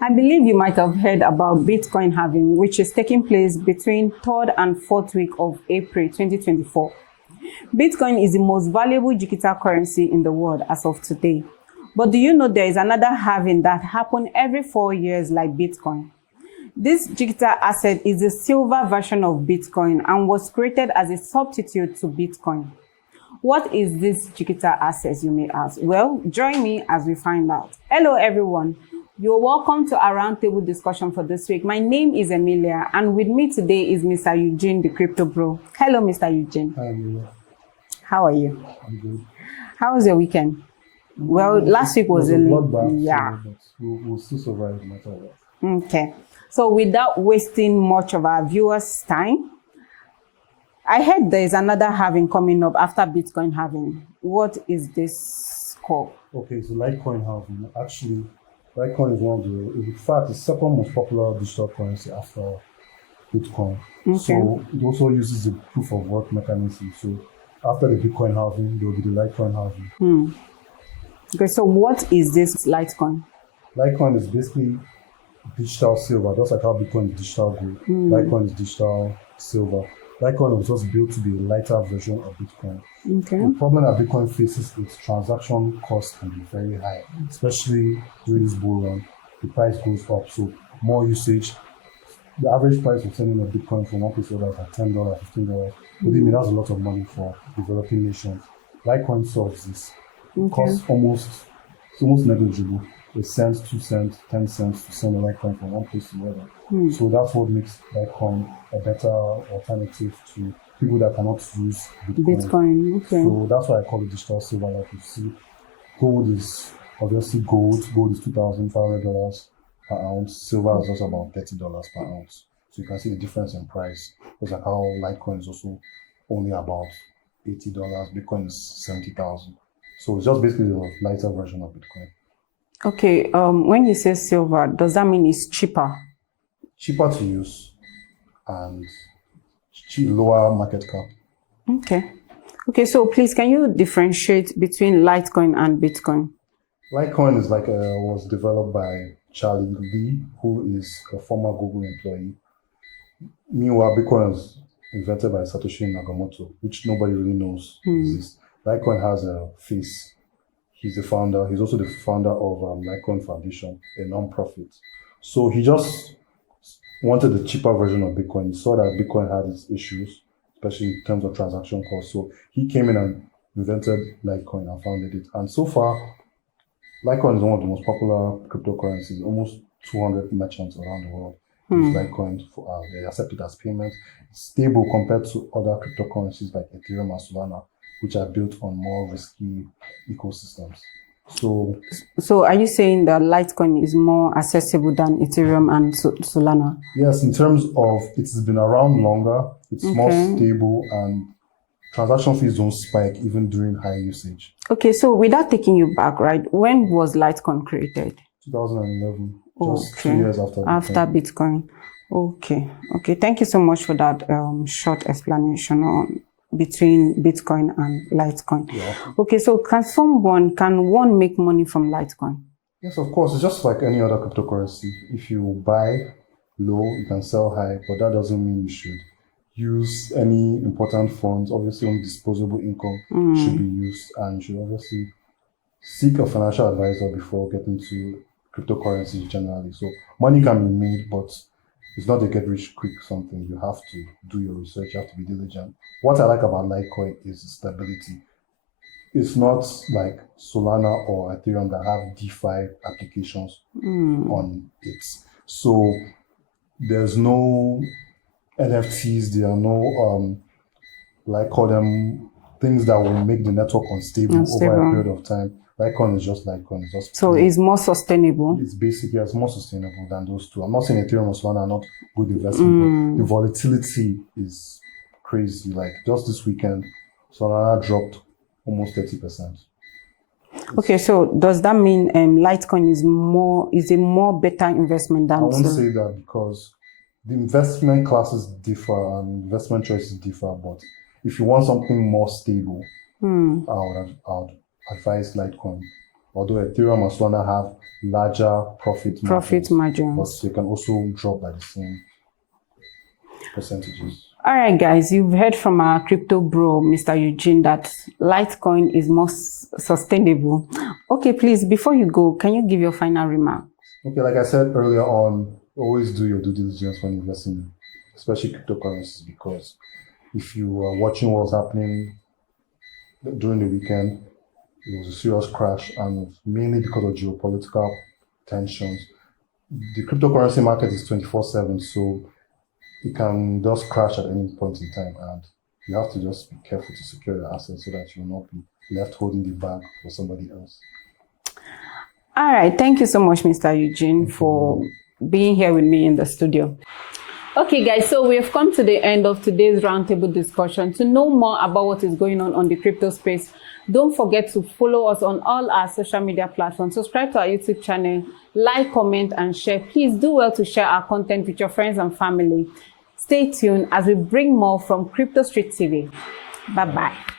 I believe you might have heard about Bitcoin halving, which is taking place between 3rd and 4th week of April 2024. Bitcoin is the most valuable digital currency in the world as of today. But do you know there is another halving that happens every 4 years like Bitcoin? This digital asset is the silver version of Bitcoin and was created as a substitute to Bitcoin. What is this digital asset, you may ask? Well, join me as we find out. Hello, everyone. You're welcome to our roundtable discussion for this week. My name is Emilia, and with me today is Mr. Eugene, the Crypto Bro. Hello, Mr. Eugene. Hi, Emilia. How are you? I'm good. How was your weekend? Well, last week was a bloodbath, yeah. So, but we'll still survive no matter what. Okay. So without wasting much of our viewers' time, I heard there is another halving coming up after Bitcoin halving. What is this called? Okay, so Litecoin Halving. Actually, Litecoin is one of in fact, the second most popular digital currency after Bitcoin. Okay. So it also uses the proof of work mechanism. So after the Bitcoin halving, there will be the Litecoin halving. Okay, so what is this Litecoin? Litecoin is basically digital silver, just like how Bitcoin is digital gold. Litecoin is digital silver. Litecoin was just built to be a lighter version of Bitcoin. Okay. The problem that Bitcoin faces is transaction costs can be very high, especially during this bull run. The price goes up, so more usage. The average price of sending a Bitcoin from one place to another is like $10, $15. Believe me, that's a lot of money for developing nations. Litecoin solves this. It costs almost negligible. A cent, 2 cents, 10 cents to send a Litecoin from one place to another. So that's what makes Litecoin a better alternative to people that cannot use Bitcoin. Okay. So that's why I call it digital silver. Like you see, gold is obviously gold. Gold is $2,500 per ounce. Silver is just about $30 per ounce. So you can see the difference in price. Just like how Litecoin is also only about $80. Bitcoin is 70,000. So it's just basically a lighter version of Bitcoin. Okay, when you say silver, does that mean it's cheaper? Cheaper to use and lower market cap. Okay, so please, can you differentiate between Litecoin and Bitcoin? Litecoin is was developed by Charlie Lee, who is a former Google employee. Meanwhile, Bitcoin was invented by Satoshi Nakamoto, which nobody really knows exists. Litecoin has a face. He's the founder. He's also the founder of Litecoin Foundation, a non-profit. So he just wanted the cheaper version of Bitcoin. He saw that Bitcoin had its issues, especially in terms of transaction costs. So he came in and invented Litecoin and founded it. And so far, Litecoin is one of the most popular cryptocurrencies. Almost 200 merchants around the world use Litecoin. They accept it as payment. It's stable compared to other cryptocurrencies like Ethereum and Solana, which are built on more risky ecosystems. So are you saying that Litecoin is more accessible than Ethereum and Solana? Yes, in terms of it's been around longer, it's more stable, and transaction fees don't spike even during high usage. Okay, so without taking you back, right, when was Litecoin created? 2011, just 2 years after Bitcoin. After Bitcoin. Okay, thank you so much for that short explanation on between Bitcoin and Litecoin. Yeah. Okay, so can one make money from Litecoin? Yes, of course. It's just like any other cryptocurrency. If you buy low, you can sell high, but that doesn't mean you should use any important funds. Obviously, only disposable income should be used, and you should obviously seek a financial advisor before getting to cryptocurrencies generally. So money can be made, but it's not a get rich quick something. You have to do your research, you have to be diligent. What I like about Litecoin is the stability. It's not like Solana or Ethereum that have DeFi applications on it. So there's no NFTs, there are no call them things that will make the network unstable over a period of time. Litecoin is just Litecoin. So it's more sustainable? It's more sustainable than those two. I'm not saying Ethereum or Solana are not good investment, but the volatility is crazy. Like just this weekend, Solana dropped almost 30%. Okay, so does that mean Litecoin is a more better investment than? I won't say that because the investment classes differ and investment choices differ. But if you want something more stable, I would advise Litecoin although Ethereum and Solana have larger profit margins, but they can also drop by the same percentages. All right, guys, you've heard from our crypto bro, Mr. Eugene, that Litecoin is more sustainable. Okay, please, before you go, can you give your final remark? Okay, like I said earlier on, always do your due diligence when investing, especially cryptocurrencies, because if you are watching what's happening during the weekend, it was a serious crash, and mainly because of geopolitical tensions. The cryptocurrency market is 24/7, so it can just crash at any point in time, and you have to just be careful to secure your assets so that you will not be left holding the bag for somebody else. All right, thank you so much, Mr. Eugene, for being here with me in the studio. Okay, guys, so we have come to the end of today's roundtable discussion. To know more about what is going on the crypto space, don't forget to follow us on all our social media platforms. Subscribe to our YouTube channel, like, comment, and share. Please do well to share our content with your friends and family. Stay tuned as we bring more from Crypto Street TV. Bye-bye.